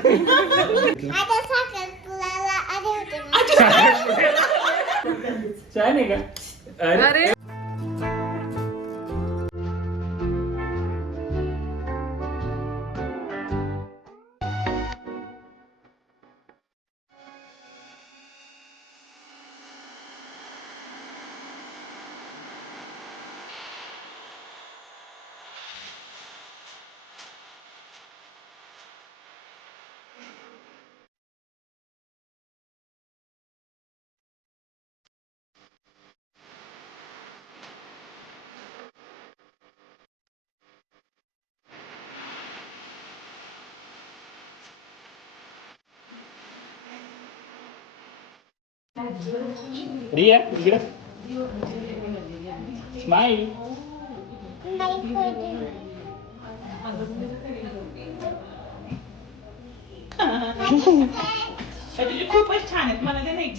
आता साखरपुड्याला आले होते मी. छान आहे का अरे रिया इकडे स्माईल खूपच छान आहेत मला ते नाही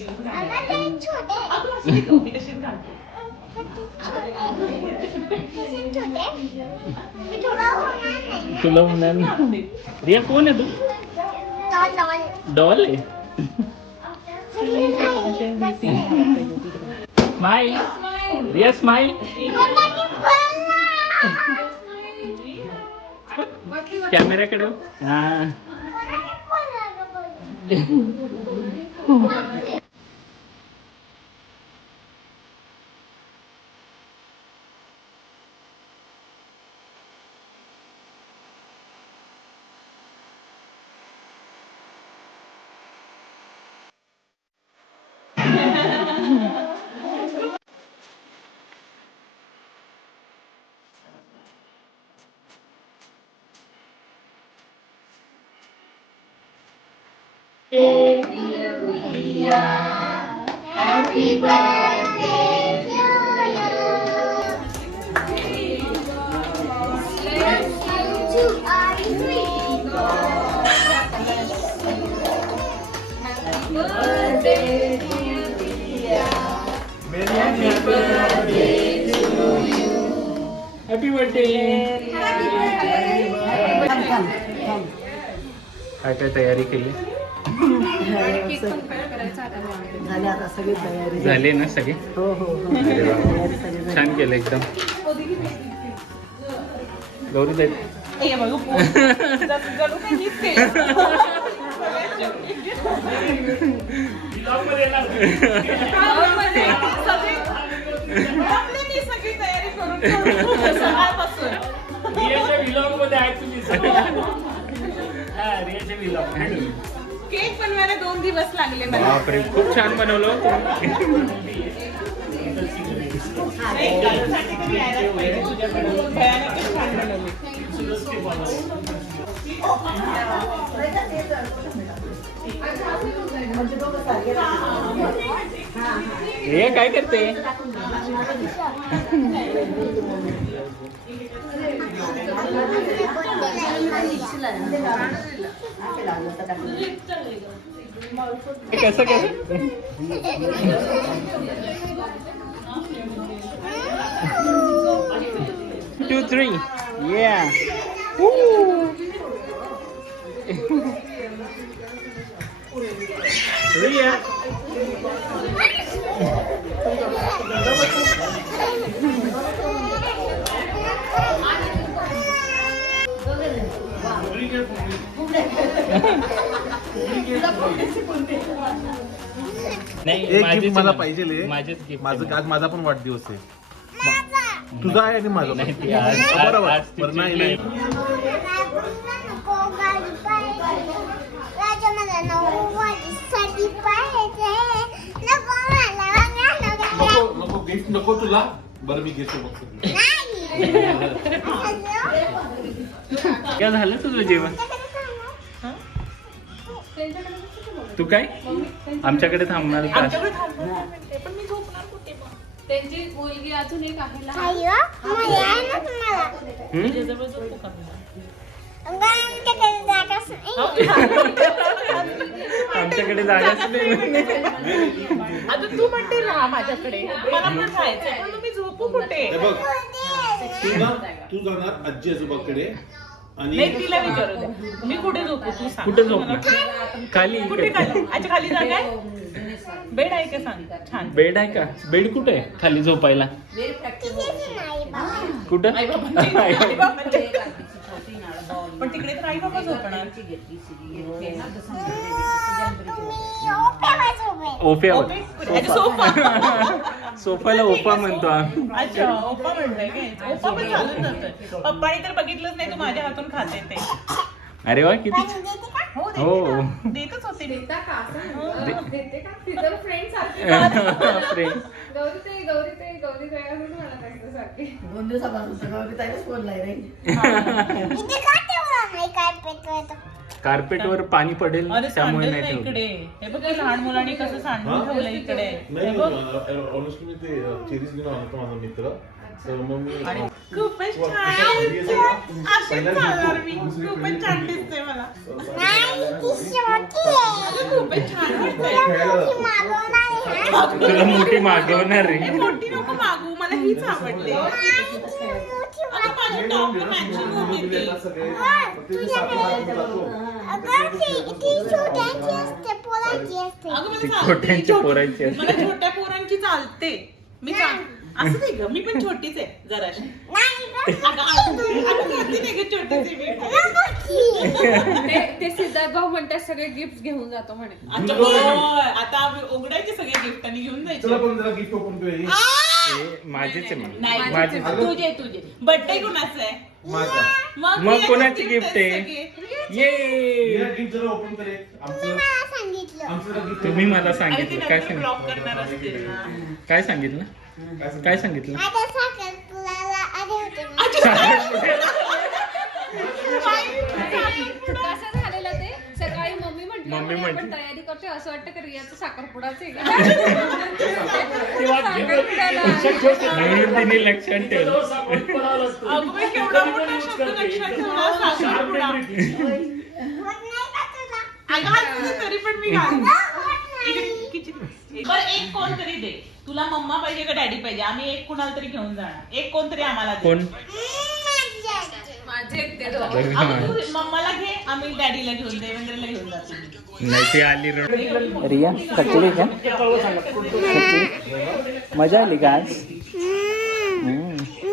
तशीच घालते तुला नाही. रिया कोण आहे तू डॉल आहे स्माईल रिया स्माईल कॅमेराकडे हो. हा हॅपी बर्थडे काय काय तयारी केली? झाले आता सगळी तयारी. झाली ना सगळी? हो हो हो. छान केलं एकदम. गौरी vlog. मध्ये हा. केक बनवायला दोन दिवस लागले मला बापरे खूप छान बनवलं हो. रिया काय करते कसं कसं two three yeah Woo. Ria एक माझेच गिफ्ट मला. पाहिजे माझं आज माझा पण वाढदिवस आहे. तुझा आहे आणि माझा नाही, बरोबर नाही नाही नको गिफ्ट तुला. बरं मी घेतो. नाही? काय झालं तुझं जेवण? तू काय आमच्याकडे थांबणार का आमच्याकडे थांबणार नाही? त्यांची मुलगी अजून एक आहे आमच्याकडे जागाच आता तू म्हणते राहा माझ्याकडे मला पण राहायचं पण मग मी झोपू कुठे हे तू जाणार आजी आजोबाकडे आणि नाही तिला विचारू मी कुठे झोपू? तू सांग. कुठे झोपणार खाली. कुठे खाली? अच्छा खाली जागा आहे? बेड आहे का सांग? छान. बेड आहे का? बेड कुठे आहे? खाली झोपायला. कुठं? आई आई बाबांची. पण तिकडे तर आई बाबा झोपणार. ओपे? अच्छा, सोफा. सोफ्याला ओपा म्हणतो आम्ही. अच्छा ओप्पा म्हणताय काय? ओप्पा पण चालून जातोय. पप्पानी तर बघितलंच नाही तू माझ्या हातून खाते ते. अरे वा किती हो देते हो. देतच होते मी देता का असं देते का तिथं फ्रेंड सारखी. गौरी ते गौरी ते गौरी तयार होऊन मला सांगतो सारखी दोन दिवसापासून सगळं ताईच बोललाय रे कार्पेटवर पाणी पडेल अरे त्यामुळे नाही नाही ठेवलं इकडे हे बघ ते लहान मुलांनी कसं सांडून हा? ठेवलं इकडे नाही हे बघ ऑनेस्टली मी ते चेरीज घेऊन आलो होतो माझा मित्र तर मग मी आणि खूपच छान मी खूपच. दिसते मला. अगं, खूपच वाटतंय. तुला मोठी मागवणार हे? रे मोठी नको मागू मला हीच आवडली. आता माझ्या टॉपला मॅचिंग होती ती. मुली सगळे. मग ते मी साखर घालून जातो. अगं मला ती चालते. छोट्यांच्या छोटी- पोरांची असते. मला छोट्या पोरांची चालते. मी चाल असं नाही ग मी पण छोटीच आहे जराशी. अगं, अगं, अगं, करते नाही ग छोटीच आहे मी. पण. ते ते सिद्धार्थ भाऊ म्हणतात सगळे गिफ्ट घेऊन जातो म्हणे. अच्छा होय. आता आम्ही उघडायचे सगळे गिफ्ट आणि घेऊन चला जायचे पण जरा गिफ्ट ओपन करूया. हे माझेच आहे नाही मग. माझेच आहे. तुझे तुझे. बर्थडे कुणाचा आहे? माझा. मग कोणाची gift गिफ्ट आहेत आहे सगळे. ये! गिफ्ट जरा ओपन करे आमचं आमचं जरा gift तुम्ही मला ते सांगितलं काय नंतर ब्लॉक सांगितलं? करणार असतील. ना काय सांगितलं? काय सांगितलं? कसं झालेलं ते. सकाळी मम्मी म्हटली मम्मी "म्हणे, आपण म्हटली. तयारी करतोय. असं वाटतं की रियाचं साखरपुडाच आहे? म्हणून तिने लक्षात ठेवलं kitchen. बरं एक कोण तरी दे. तुला मम्मा पाहिजे का डॅडी पाहिजे? आम्ही एक कुणाला तरी घेऊन जाणार. एक कोण तरी आम्हाला दे कोण? माझे एकटे दोघं. अगं, तू मम्माला घे आम्ही डॅडीला घेऊन देवेंद्रला घेऊन जातो. नाही ती आली रिया थकली का? मजा आली का आज?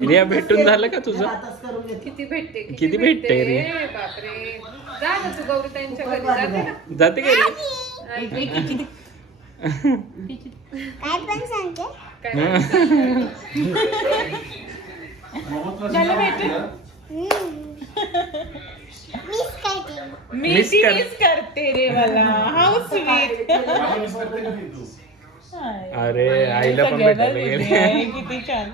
रिया भेटून झालं का तुझं? किती भेटते किती भेटते? रे? बापरे. जा ना तू गौरी त्यांच्या घरी. जाते ना जाते का रे काय पण सांगते. झालं भेटून? मिस करते. मी Miss ती कर- मिस करते रे मला. हाऊ स्वीट तू? अरे आईला पण भेटायला गेले. किती छान.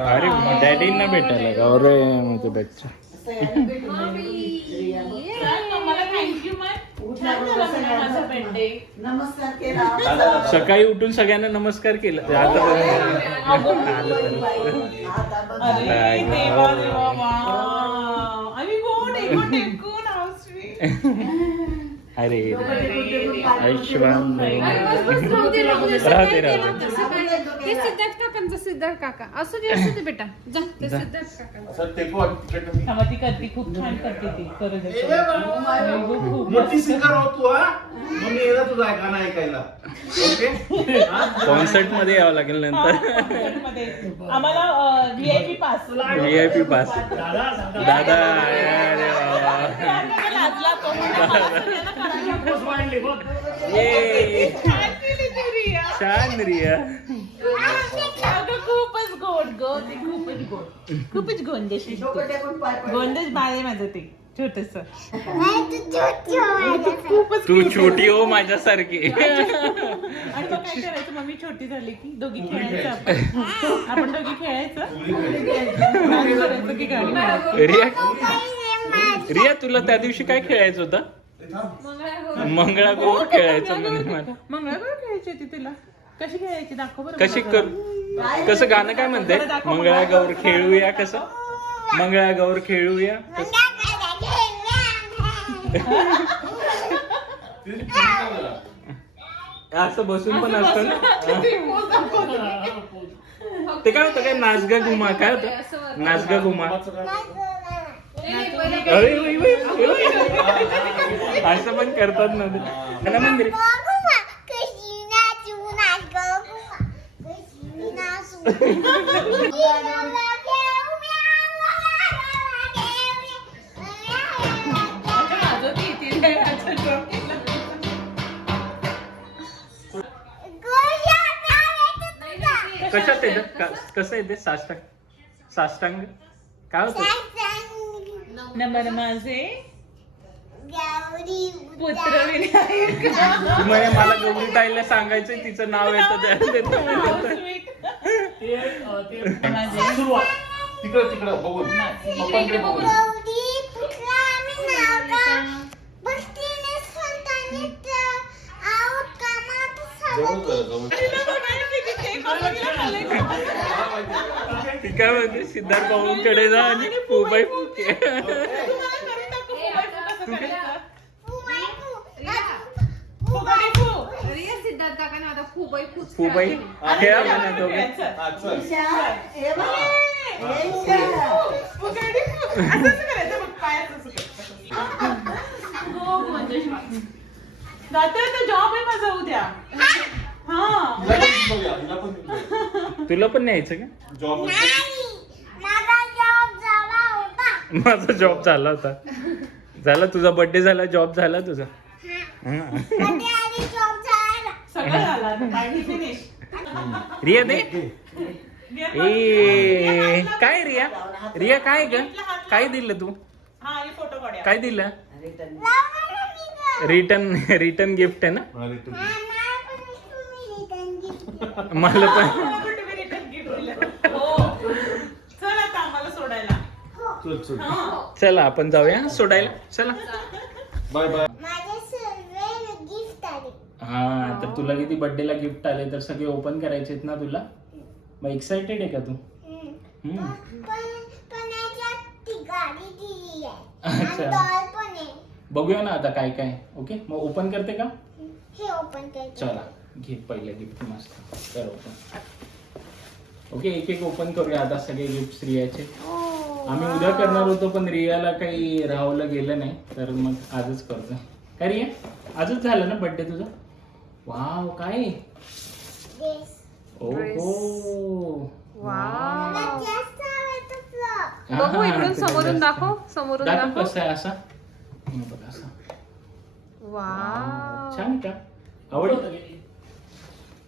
अरे डॅडींना भेटायला का अरे माझं बच्चा. मला थँक्यू मॅम छान झाला म्हणा माझा बर्थडे नमस्कार केला सकाळी उठून सगळ्यांना नमस्कार केला आता आलं तर. आता बघ अरे देवा देवा वाव आम्ही अरे ऐशवान अरे बस, बस, राहू दे, राहू दे. राहू दे, सकाळी राहू गेला दे. होता, सकाळी. ते सिद्धार्थ काकांचा सिद्धार्थ काका. असू दे असू दे बेटा. जा ते सिद्धार्थ काका. असं टेकू आणि तिकडनं मी- ती करते खूप छान करते ती. करू दे ए, बाबा. खूप मोठी सिंगर हो हा? येणार तुझा गाणं ऐकायला. हा? कॉन्सर्टमध्ये यावं लागेल नंतर. आम्हाला VIP pass V I P pass दादा अरे वा. लाजला तो छान रिया. खूपच गोड ग. ते खूपच गोड. खूपच गोंदेश. गोंदेश बाळ आहे माझं ते. छोटस. नाही तू छोटी हो. खूपच तू छोटी हो माझ्यासारखी. आणि मग काय करायचं? मम्मी छोटी झाली की दोघी खेळायचं आपण. आपण दोघी खेळायचं? गाणी करायचं की गाणी म्हणायचं? रिया काही रिया तुला त्या दिवशी काय खेळायचं होतं. मंगळागौर मंगळागौर. खेळायचं म्हणे मला. मंगळागौर खेळायची होती तुला? कशी खेळायची? दाखव बरं कशी कर. कसं गाणं काय म्हणते? मंगळागौर खेळूया कसं? मंगळागौर खेळूया कसं? असं बसून पण असतं ना. ते काय होतं? काय नाचगा घुमा? काय होतं? नाचगा घुमा. अरे, वै, वै, वै, वै. असं पण करतात ना ते. मंदिर कशात येतं क कसं येते साष्टांग साष्टांग काय होतं नंबर माझे पुत्र विनायक. म्हणे मला गौरी ताईला सांगायचंय तिचं नाव येतं त्या- तिकडं तिकडं बघून. बघून. जवळ जरा, जवळ. ती काय म्हणते? सिद्धार्थ भाऊंकडे जा आणि फुबाई फुके. रिया. सिद्धार्थ काकाने आता खूपही खूप फुबाई खेळा म्हणा दोघे जॉब आहे माझा उद्या. हा. तुला पण न्यायचं का? जॉब माझा जॉब झाला होता. झाला तुझा बर्थडे झाला जॉब झाला तुझा. हा. सगळं झालं आता काय फिनिश रिया दे. ए काय रिया? रिया काय ग? काय दिलं तू? हा हे फोटो काढूया. काय दिलं? रिटर्न. रिटर्न रिटर्न गिफ्ट आहे ना? मला पण मला पण तुम्ही return gift दिलं. हो. चल आता आम्हाला सोडायला. चल चल. हा. चला आपण जाऊया सोडायला. चला. Bye bye. माझे सर्व गिफ्ट आले. हा तर तुला किती बर्थडेला गिफ्ट आले तर सगळे ओपन करायचे आहेत ना तुला? मग एक्साइटेड आहे का तू? हम्म. पण पण याच्यात ती गाडी दिली आहे. अच्छा. पण आहे. बघूया ना आता काय काय. ओके? मग ओपन करते का? हे ओपन चला. घे पहिले गिफ्ट मस्त. कर ओपन ओके एक एक ओपन करूया आता सगळे गिफ्ट रियाचे आम्ही उद्या करणार होतो पण रियाला काही राहवलं गेलं नाही तर मग आजच करतो काय रिया? आजच झालं ना बर्थडे तुझा? वाव काय. ओहो. Vlog. बघू हा, इकडून समोरून. दाखव समोरून दाखव दाखव. कसं आहे असा? हे बघ असा. वाव छान का? आवडलं?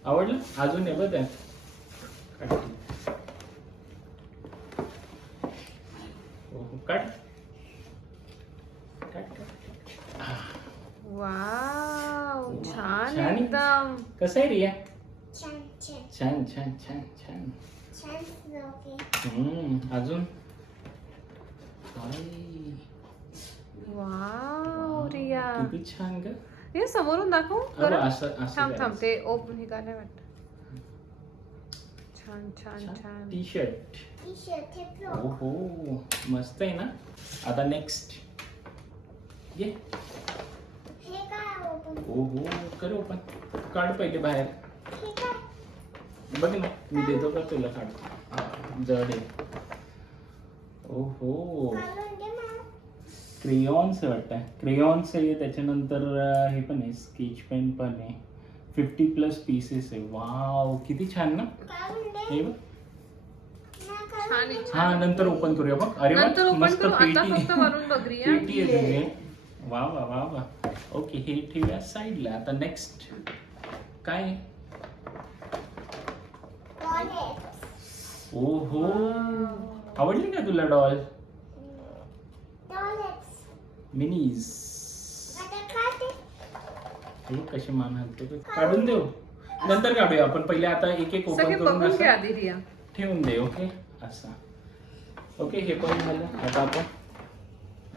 आवडलं? अजून आहे बघ काढ. वाव छान छान. एकदम. कसं आहे रिया? छान छान. छान छान छान छान. छान. हम्म अजून? आई, वाव रिया. किती छान ग. रिया समोरून दाखव अरे, बरं असं असं थांब थांब. ते ओपन हे काय वाटत. छान छान छान. टी शर्ट T-shirt हे vlog. ओहो मस्त आहे ना? आता नेक्स्ट ये हे काय open? ओहो कर ओपन काढ पहिले बाहेर. हे काय? बघ ना मी देतो का तुला काढ. जड आहे. ओहो. काढून दे मला. क्रेयॉन्स वाटतं क्रेयॉन्स आहे त्याच्यानंतर अं, हे पण आहे स्केच पेन पण आहे. फिफ्टी प्लस पीसेस आहे. वाव किती छान ना. हे बघ. हा नंतर ओपन करूया बघ. अरे वा, नंतर ओपन मस्त करू. आता पेटी. फक्त वरून पेटी आहे तुझी वा वा वा वा. ओके हे ठेवूया साईडला आता नेक्स्ट काय? आहे? Dollets. ओहो. आवडली का तुला डॉल. मिनीज. हे कशी मान हलते. काढून देऊ? नंतर काढूया आपण. पहिले आता एक एक ओपन सगळे करून बघून असं आधी रिया. ठेवून दे ओके? असा. ओके हे पण झालं. आता आपण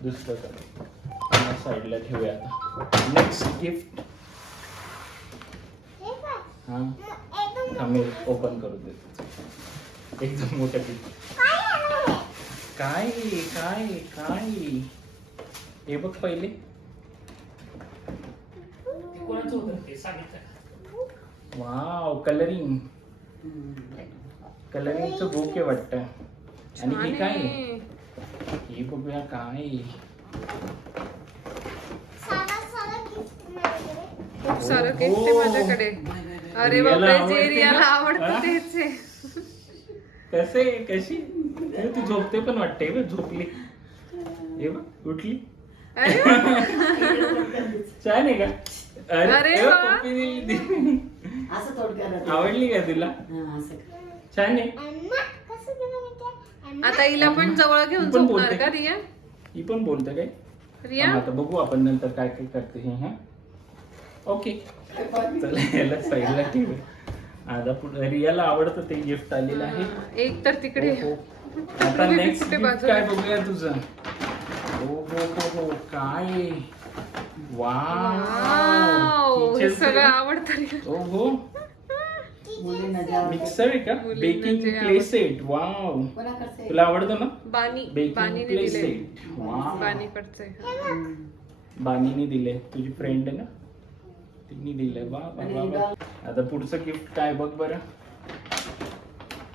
दुसरं करू. साईडला ठेवूया आता. नेक्स्ट गिफ्ट हे. मग आम्ही ओपन करू देतो. एकदम मोठं गिफ्ट? काय काय काय? हे बघ पहिले. कोणाचं होतं ते सांगितलं. वाव कलरिंग कलरिंगचं बुक आहे वाटतं. आणि हे काय? हे बघूया काय. खूप सारं. गिफ्ट आहे माझ्याकडे. अरे बापरे आवडते जे रियाला? आवडतं हा? तेच आहे? कसे कशी? हे तू झोपते पण वाटते बघ झोपली. हे बघ उठली. अरे छान आहे का? अरे वा. दिली. असं आवडली का तुला? हा, असं कर. छान आहे. आता हिला पण जवळ घेऊन पण झोपणार बोलते. का रिया? ही पण बोलते काय? रिया? हा, आता बघू आपण नंतर काय काय करते हे हा? ओके. चला याला साईडला ठेवू. आता पुढे रियाला आवडतं ते गिफ्ट आलेलं आहे. एक तर तिकडे. हो, हो. आता नेक्स्ट बाजूला? काय बघूया तुझं? हो हो हो हो काय? वाव, हे सगळं आवडतं. हो हो आवडतं. मिक्सर आहे का? बेकिंग जे प्ले आवडतं. Set wow? तुला आवडतं ना? बानी. बेकिंग प्ले दिले सेट वाव. बानीने दिले तुझी फ्रेंड आहे ना? तिने दिलंय. वा. आता पुढचं गिफ्ट काय बघ बरं.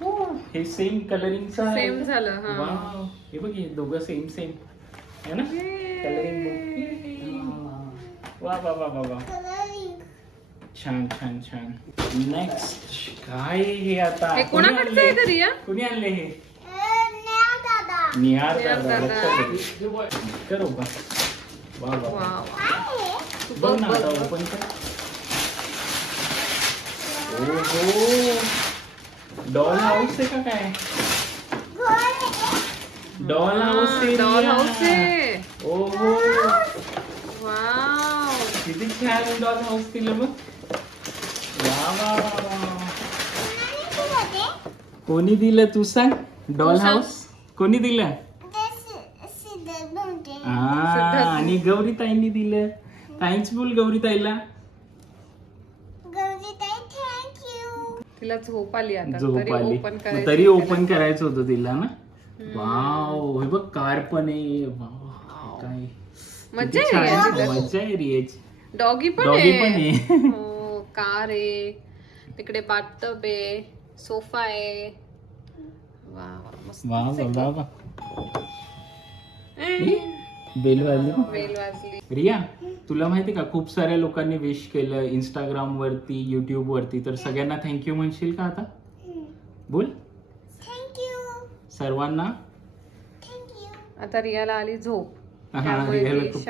हो, हे सेम कलरिंगचं सेम झालं हा. हे बघ हे दोघं सेम सेम है ना? वा वा वा वा वा छान छान छान. नेक्स्ट काय हे आता? हे कोणी कोणाकडचं आहे? का रिया कोणी आणले हे? अं, दादा. निहार निहार दादा. करू वा वा वा. बघ ना आता ओपन कर. ओहो. डॉल हाऊस आहे का काय? घर डॉल हाऊस डॉल. हाऊस आहे. ओहो. किती छान डॉल हाऊस दिलं बघ वा वा वा वा कोणाने दिलं ते? कोणी दिलं तू सांग डॉल. हाऊस कोणी दिलं. हा. आणि गौरी ताईंनी दिलं थँक्स बोल गौरी ताईला. तिला झोप आली आता झोप तरी आली ओपन मग करायचं तरी तिला. ओपन करायचं होतं तिला ना वाव हे बघ कार पण आहे वाव, काय किती छान. मज्जा आहे रियाची डॉगी पण आहे. पण आहे. हो कार आहे. तिकडे बाथटब आहे सोफा आहे. वा वा मस्त वा बेल वाजली. बेल वाजली. रिया तुला माहिती का खूप साऱ्या लोकांनी विश केलं इंस्टाग्राम वरती युट्यूब वरती. तर सगळ्यांना थँक्यू म्हणशील का आता? बोल. सर्वांना. आता रियाला आली झोप. हा त्यामुळे रियाला खूप